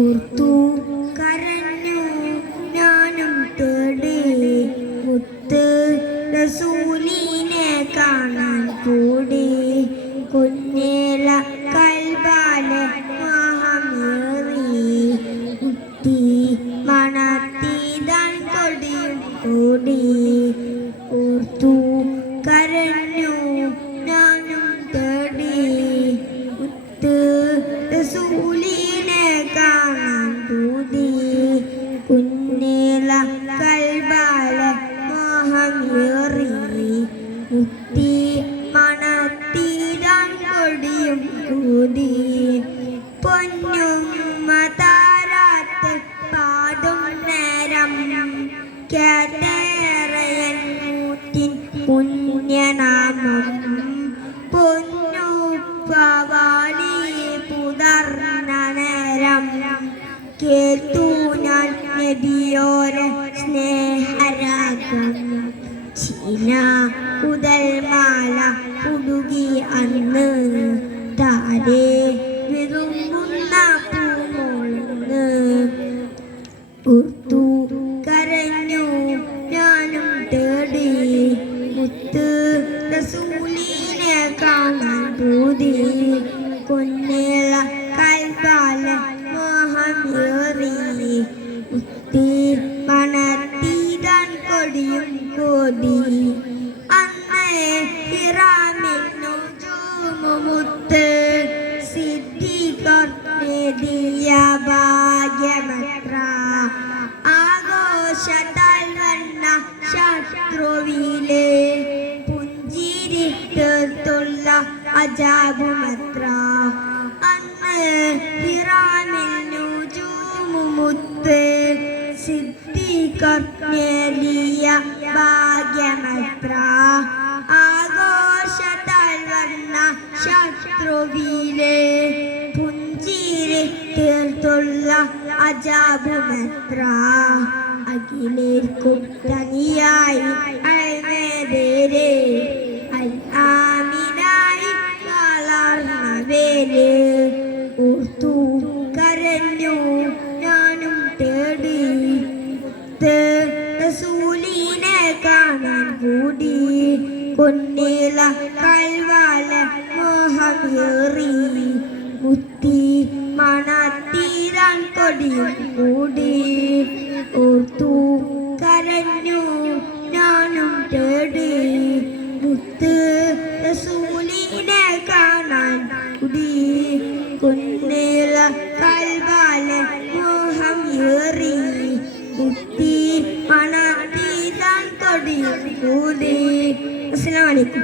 ഓർത്തു കരഞ്ഞു ഞാനും തേടി മുത്ത് റസൂലിനെ കാണാൻ കൂടി. കുഞ്ഞേല കൽബാലെ മോഹമേറി കുത്തി മണത്തിതാൻ കൊടിയും കൂടി. ഓർത്തു കരഞ്ഞു ഞാനും തേടി മുത്ത് റസൂലിനെ കാണാൻ കൂടി. കുഞ്ഞേല കൽബാലെ മോഹമേറി മുത്തി മണത്തിതാൻ കൊടിയും കൂടി. പൊന്നും താരാത്ത് പാടും നേരം കേട്ടേറയൻ മൂത്തിൻ പുണ്യനാമം. പൊന്നുപ്പവാലി പുതർന്ന നേരം കേട്ടു ഞാൻ നബിയോരെ സ്നേഹരാഗം. ചീന കുതൽമാല പുതുകി അന്ന് താരേ വിരുമ്പുന്ന പൂമോളന്ന്. ഓർത്തു കരഞ്ഞു ഞാനും തേടി മുത്ത് റസൂലിനെ കാണാൻ കൂടി. കുഞ്ഞേല കൽബാലെ മോഹമേറി മുത്തി മണത്തിതാൻ കൊടിയും കൂടി. അന്ന് ഹിറാമിൽ നുജൂമുമുത്ത് സിദ്ദീഖർ നേടിയ ഭാഗ്യമത്ര. ആഘോഷത്താൽ വന്ന ശത്രുവിലെ പുഞ്ചിരി തീർത്തുള്ള അജാബുമത്ര. അന്ന് ഹിറാമിൽ നുജൂമുമുത്ത് സിദ്ദീഖർ നേടിയ ഭാഗ്യമത്ര. ആഘോഷത്താൽ വന്ന ശത്രുവിലെ പുഞ്ചിരി തീർത്തുള്ള അജാബുമത്ര. അഖിലേർക്കും തനിയായി അൽമേദരെ ആമിനായി വളർന്ന വേര്. ഓർത്തു കരഞ്ഞു ഞാനും തേടി റസൂലിനെ കാണാൻ കൂടി. കുഞ്ഞേല കൽബാലെ മോഹമേറി മുത്തി മണത്തിതാൻ കൊടിയും കൂടി. ഓർത്തു കരഞ്ഞു ഞാനും തേടി മുത്ത് റസൂലിനെ കാണാൻ കൂടി. കുഞ്ഞേല കൽബാലെ മോഹമേറി മുത്തി മണത്തിതാൻ കൊടിയും കൂടി. അസ്സലാമു അലൈക്കും.